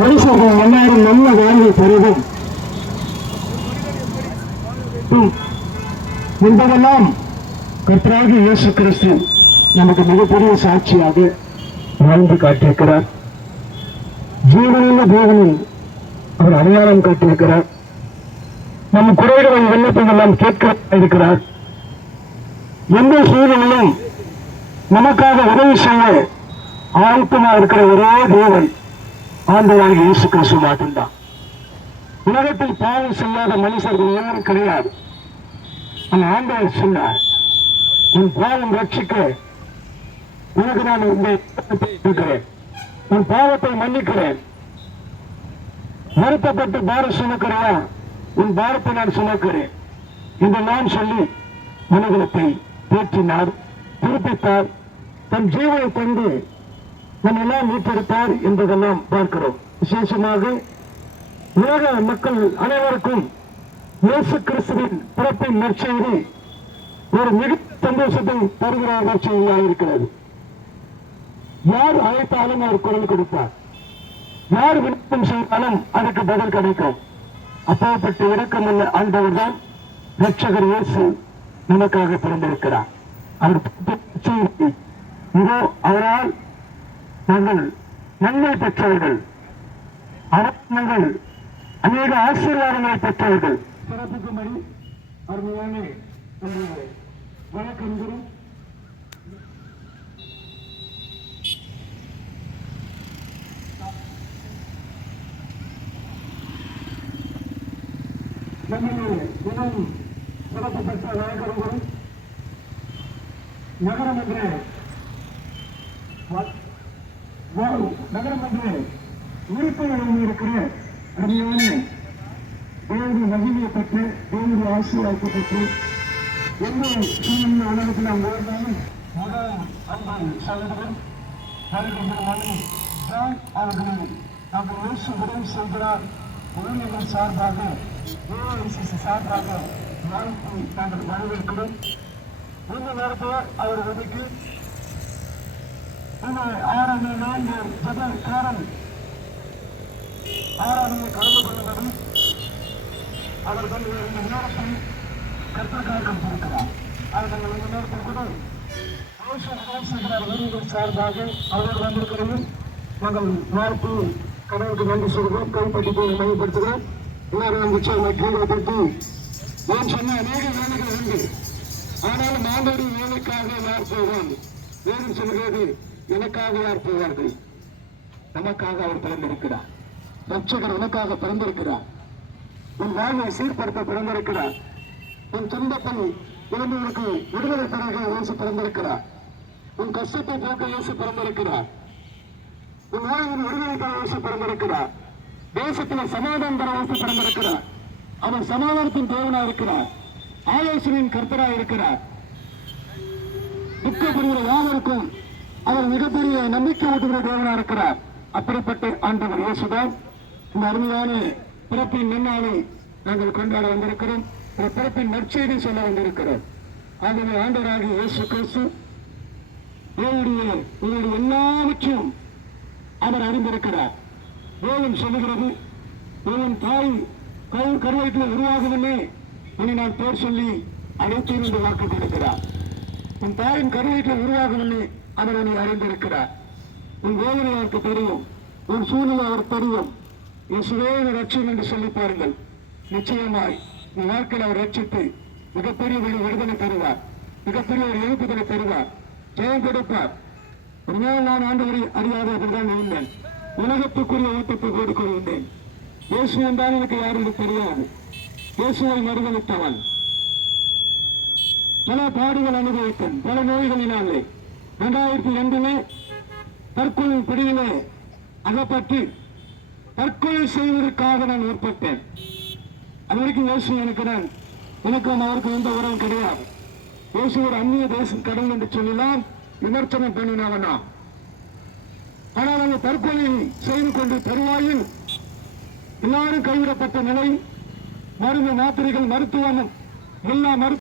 மனுஷர்கள் எல்லாரும் நல்ல வாழ்வை பெறுவோம். என்பதெல்லாம் கர்த்தராகிய இயேசு கிறிஸ்து நமக்கு மிகப்பெரிய சாட்சியாக வாழ்ந்து காட்டியிருக்கிறார். ஜீவனுள்ள தேவனில் அவர் அடையாளம் காட்டியிருக்கிறார். நம் குறைகளின் விண்ணப்பங்கள் எல்லாம் கேட்க இருக்கிறார். எந்த சூழலிலும் நமக்காக உதவி செய்ய ஆயத்தமாக இருக்கிற ஒரே தேவன் ஆண்டவராகிய இயேசு கிறிஸ்து மட்டும்தான். உலகத்தில் பாவம் செய்யாத மனுஷர்கள் யாரும் கிடையாது. அந்த ஆண்டவர் சொன்னார், உன் பாவம் ரட்சிக்க உனக்கு நான் இருக்கிறேன், உன் பாவத்தை மன்னிக்கிறேன். வருத்தப்பட்டு பாரம் சுமக்கிறையா, உன் பாரத்தை நான் சுமக்கிறேன் என்று நான் சொல்லி மனிதத்தை தேற்றினார், குறிப்பிட்டார், தன் ஜீவனை தந்து நம்ம எல்லாம் மீட்டெடுத்தார் என்பதெல்லாம் பார்க்கிறோம். விசேஷமாக உலக மக்கள் அனைவருக்கும் இயேசு கிறிஸ்துவின் பிறப்பின் நற்செய்தி ஒரு மிக சந்தோஷத்தை தருகிற நற்செய்தியாக இருக்கிறது. யார் அழைத்தாலும் அவர் குரல் கொடுப்பார், யார் விண்ணப்பம் செய்தாலும் அதற்கு பதில் கிடைக்கும். அப்பேற்பட்ட இரக்கமுள்ள ஆண்டவர் தான் ரட்சகர் இயேசு நமக்காக பிறந்திருக்கிறார். அவர் இதோ அவரால் நாங்கள் நன்மை பெற்றவர்கள், நாங்கள் அநேக ஆசீர்வாதங்களை பெற்றவர்கள். சிறப்புக்கும்படி அருமையான வணக்கம் குரு. தினம் சிறப்பு பெற்ற வணக்கம் குரு. நகரமன்ற உறுப்பினர் இருக்கிற அருமையான தேவனுடைய மகிமையை பெற்று தேவனுடைய ஆசீர்வாதத்தை பெற்று எந்த சூழ்நிலை உலகத்தில் நாம் வாழ்ந்தாலும் முதல் அன்பு சகோதரன் அவர்கள் நாங்கள் இயேசு உதவி செய்கிறார் ஊழியர்கள் சார்பாக சார்பாக வாழ்த்து நாங்கள் வரவேற்கிறோம். இந்த நேரத்தில் அவர் உதவிக்கு ஆறாவது நான்கு ஜபக்காரன் ஆறாவது கலந்து கொள்ளுவது அவர்கள் இந்த நேரத்தை கர்த்தருக்காக கொடுக்கிறார். அவர்கள் இந்த நேரத்தில் கூட ஊழியர்கள் சார்பாக அவர்கள் வந்திருக்கிறது. நாங்கள் வாழ்த்து கடவுளுக்கு நன்றி சொல்கிறோம், கைப்பற்றி மையப்படுத்துகிறோம். எல்லாரும் நிச்சயமாக கைப்பற்றி நான் சொன்ன அநேக வேலைகள் உண்டு. ஆனாலும் ஆண்டவரின் வேலைக்காக யார் போவான்? வேறு சொல்கிறது, எனக்காக யார் போவார்கள்? நமக்காக அவர் பிறந்திருக்கிறார். ரட்சகர் உனக்காக பிறந்திருக்கிறார். உன் வாழ்வை சீர்படுத்த பிறந்திருக்கிறார். உன் துன்பத்தை இழந்தவருக்கு விடுதலை தராக இயேசு பிறந்திருக்கிறார். உன் கஷ்டத்தை போக்க இயேசு பிறந்திருக்கிறார். உன் வாழ்வின் விடுதலை தர இயேசு பிறந்திருக்கிறார். தேசத்தில் சமாதானம் தர இயேசு பிறந்திருக்கிறார். அவர் சமாதானத்தின் தேவனாக இருக்கிறார். ஆலோசனையின் கர்த்தராக இருக்கிறார். துக்கப்படுகிற யாவருக்கும் அவர் மிகப்பெரிய நம்பிக்கை ஊட்டுகிற தேவனாக இருக்கிறார். அப்படிப்பட்ட ஆண்டவர் இயேசுதான் இந்த அருமையான பிறப்பின் நன்னாளை நாங்கள் கொண்டாட வந்திருக்கிறோம். பிறப்பின் நற்செய்தி சொல்ல வந்திருக்கிறோம். ஆகவே ஆண்டவராகிய இயேசு கிறிஸ்து உங்களுடைய எல்லாவற்றையும் அவர் அறிந்திருக்கிறார். வேதம் சொல்லுகிறது, உன் தாய் கருவறையில் உருவாகவில்லை இனி நான் பேர் சொல்லி அழைத்தேன் என்று வாக்கு கொடுக்கிறார். உன் தாயின் கருவறையில் உருவாகவில்லை அவர் என்னை அறிந்திருக்கிறார். உன் வேதனை அவருக்கு தெரியும், உன் சூழ்நிலை அவர் தெரியும். இயேசுவே ரட்சம் என்று சொல்லி பாருங்கள். நிச்சயமாய் உன் வாழ்க்கையில் அவர் ரட்சித்து மிகப்பெரிய விடுதலை தருவார், மிகப்பெரிய ஒரு எழுப்புதலை தருவார், ஜெயம் கொடுப்பார். ஒரு நாள் நான் ஆண்டவரை அறியாதவர்தான் இருந்தேன், உலகத்துக்குரிய ஊட்டத்தை கொடுக்கொள்கின்றேன். இயேசு என்றால் எனக்கு யாரும் தெரியாது. இயேசுவை மறுதளித்தவன், பல பாடுகள் அனுபவித்தேன், பல நோய்களினாலே 2002 தற்கொலை பிடியிலே அகப்பட்டு தற்கொலை செய்வதற்காக நான் ஏற்பட்டேன். அது வரைக்கும் இயேசு எனக்கும் அவருக்கு எந்த உறவும் கிடையாது. இயேசு ஒரு அந்நிய தேசம் கடல் என்று சொல்லலாம் விமர்சனம் பண்ணினவனா. ஆனால் அந்த தற்கொலை செய்து கொண்டு தருவாயில் எல்லாரும் கைவிடப்பட்ட நிலை, மருந்து மாத்திரைகள் மருத்துவம் எல்லா